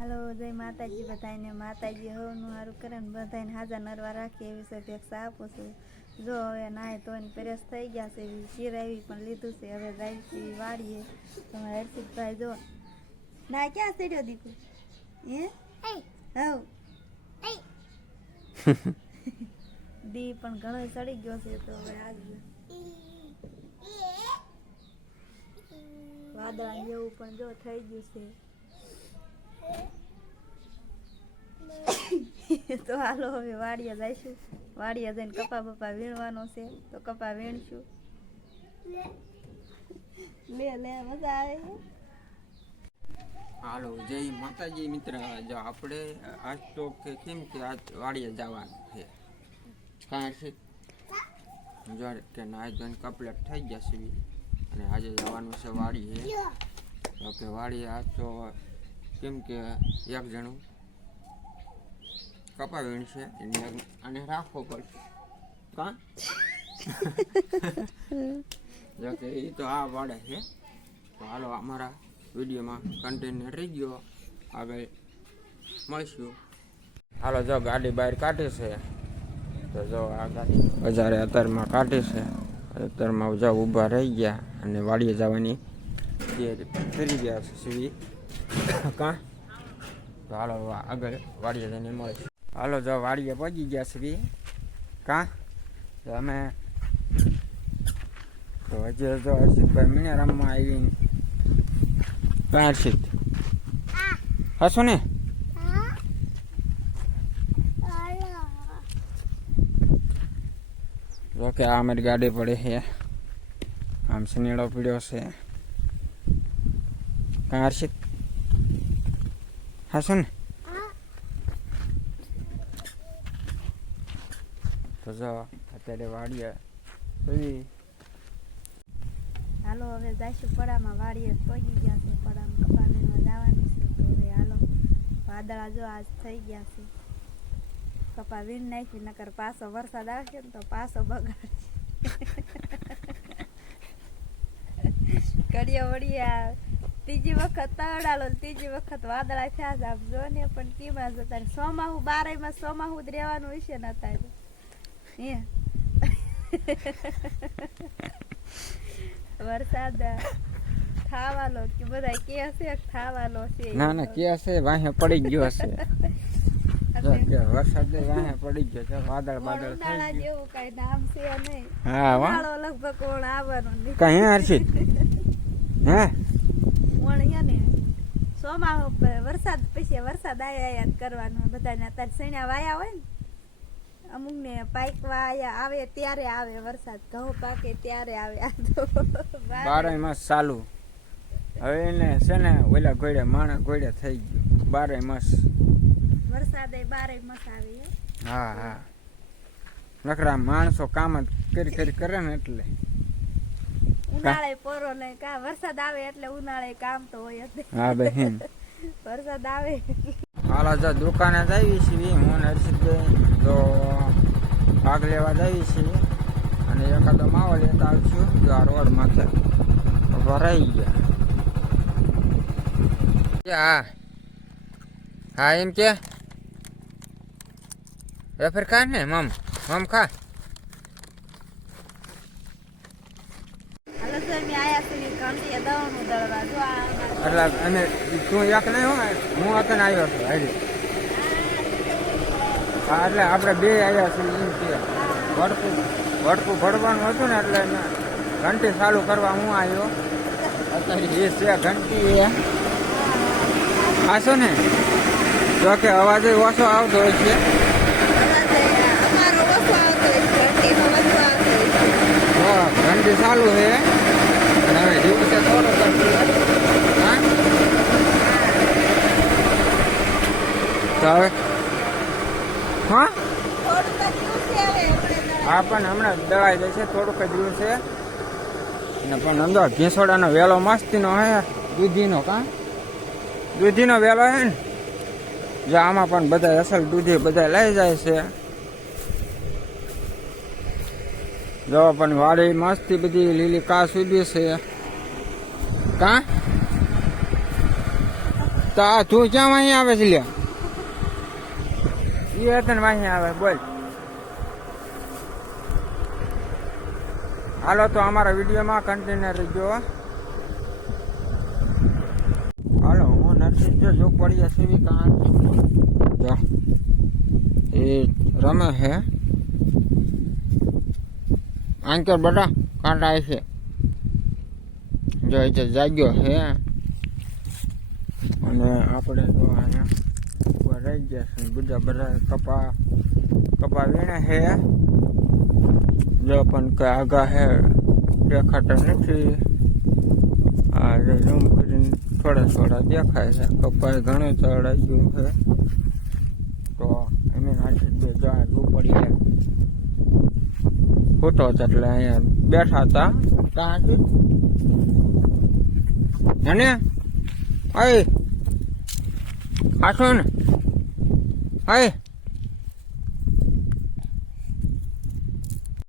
હાલો જય માતાજી બધાને માતાજી હવનું સારું કરે ને બધાને હાજર નરવા રાખી એવી અપેક્ષા આપું છું. જો હવે નાય તો પ્રેસ થઈ ગયા છે એવી શિરાવી પણ લીધું છે. હવે જાય વાળીએ તમે હર્ષિતભાઈ જો. ના ક્યાં ચડ્યો દીકુ હે? હવ. દી પણ ઘણો ચડી ગયો છે તો હવે આવી વાદળા જેવું પણ જો થઈ ગયું છે. તો હાલો, હવે વાડીએ જઈશું. વાડીએ જઈને કપા બપા વીણવાનો છે, તો કપા વીણશું. લે લે, મજા આવે. હાલો, જય માતાજી મિત્ર. જો આપણે આજ તો કે કેમ કે આજ વાડીએ જવાનું છે? કાંઈ છે? જો કે નાય ધોઈને કપલેટ થઈ ગયા છે. અને આજે જવાનું છે વાડીએ. તો કે વાડીએ આજ તો કેમ કે એક જણું કપા વીણશે એને આને રાખવો પડશે. કાં? જોકે એ તો આ વાડે છે. તો હાલો અમારા વિડીયોમાં કન્ટેનર રહી ગયો. આગળ મળશું. હાલો જો ગાડી બહાર કાઢી છે. તો જો આ ગાડી બજારે અત્યારમાં કાઢી છે. અત્યારમાં જો ઊભા રહી ગયા અને વાડીએ જવાની તૈયારી કરી ગયા છે સીવી. કાં? તો હાલો આગળ વાડીએ જઈને મળીશું હાલો, જો વાડીએ પહોંચી ગયા સીવી કાં? તો અમે તો હજી જો હર્ષિતભાઈ મીને રમવા આવીને કાં હર્ષિત? હશો ને? જો કે આ અમારી ગાડી પડી છે. આમ સનેડો પીડ્યો છે. કાં હર્ષિત? હશો ને તો જો અત્યારે વાડીએ જોઈ હાલો હવે જઈશું પડામાં. વાડીએ પગી ગયા છે. પડામાં કપા વીણવા જવાની છે. તો હવે હાલો વાદળા જો આજ થઈ ગયા છે. કપા વીણ નાખી નકર પાછો વરસાદ આવશે ને તો પાછો બગાડશે. કડિયા વડિયા ત્રીજી વખત તડાલો ત્રીજી વખત વાદળા થયા છે આપ જો ને પણ કેમાં જતા સોમાહુ બારેમાં સોમાહુ જ રહેવાનું હશે ને અત્યારે. હે? વરસાદ થાવાલો કે બધા કે હશે થાવાલો છે ના ના કે હશે વાહે પડી ગયો હશે વરસાદ વાહે પડી ગયો છે વાદળ ઉનાળા જેવું કઈ નામ છે નહીં. હા વાળો લગભગ કોણ આવવાનો કઈ હર્ષિત હે? ને સોમા વરસાદ પછી વરસાદ આયા આયા કરવાનું બધાને અત્યારે સણ્યા વાયા હોય ને અમુક ને પાકવા આયા આવે ત્યારે આવે વરસાદ ઘઉં પાકે ત્યારે આવે. આ તો બાર- માસ ચાલુ. હવે એને છે ને ઓલા ઘોડે માણા ઘોડે થઈ ગયું. બારે માસ વરસાદ બારે માસ આવે હે. હા હા. નકરા માણસો કામ જ કરી કરી કરે ને એટલે. ઉનાળે પોરો ને કા વરસાદ આવે એટલે ઉનાળે કામ તો હોય જ. હા બહેન વરસાદ આવે. હાલા જો દુકાને જઈએ છીએ હું હર્ષિતભાઈ તો ભાગ લેવા જઈએ છીએ. અને એકાદો માવો લેતા આવશું જો આ રોડ માથે ભરાઈ ગયા. હા હા એમ કે. રેફર ખા ને મમ મમ ખા હાલો સર મેં આયા છે ઘંટીએ દવાનું દળવા જો આ અમારે એટલે અને તું એક નહીં હોય હું હતો આવ્યો છું હાજી. હા એટલે આપણે બે આવ્યા છીએ એમ કે ભડકું ભડકું ભરવાનું હતું ને એટલે ઘંટી ચાલુ કરવા હું આવ્યો. અત્યારે એ છે ઘંટી એ. આશો ને? જો કે અવાજ ઓછો આવતો હોય છે. જો ઘંટી ચાલુ છે અને હવે દિવસે થોડો કરતું હા તો હવે? હા? હા, પણ હમણાં દવાઈ જશે થોડુંક જ રહ્યું છે. ને પણ અંદર ભેંસોડાનો વેલો મસ્તીનો હે, દૂધીનો કા? દૂધીનો વેલો હે ને? જો આમાં પણ બધા અસલ દૂધી બધા લઈ જાય છે. જો પણ વાડી મસ્તી બધી લીલી કાસ ઊભી છે. કા? તો તું ક્યાં અહીં આવે છે લ્યા? એ તને વાહી આવે બોલ હાલો તો અમારા વિડીયોમાં કન્ટેનર રહેજો હાલો હું નરસિંહ જો ઝોપડિયા સેવી કાં જો એ રમે છે આંકર બટા કાંટા છે જો એ તો જાગ્યો છે અને આપણે તો અહીંયા ઊભા રહી ગયા છે બીજા બધા કપા કપા વીણે છે જો પણ કે આગા હે દેખાતા નથી આ જે ઝૂમ કરીને થોડા થોડા દેખાય છે કપાય ઘણું ચડાઈ ગયું છે તો એની નાખી બે જાય પડી ફોટો હતો એટલે અહીંયા બેઠા હતા ત્યાં આગળ અને અય આસો ને Hey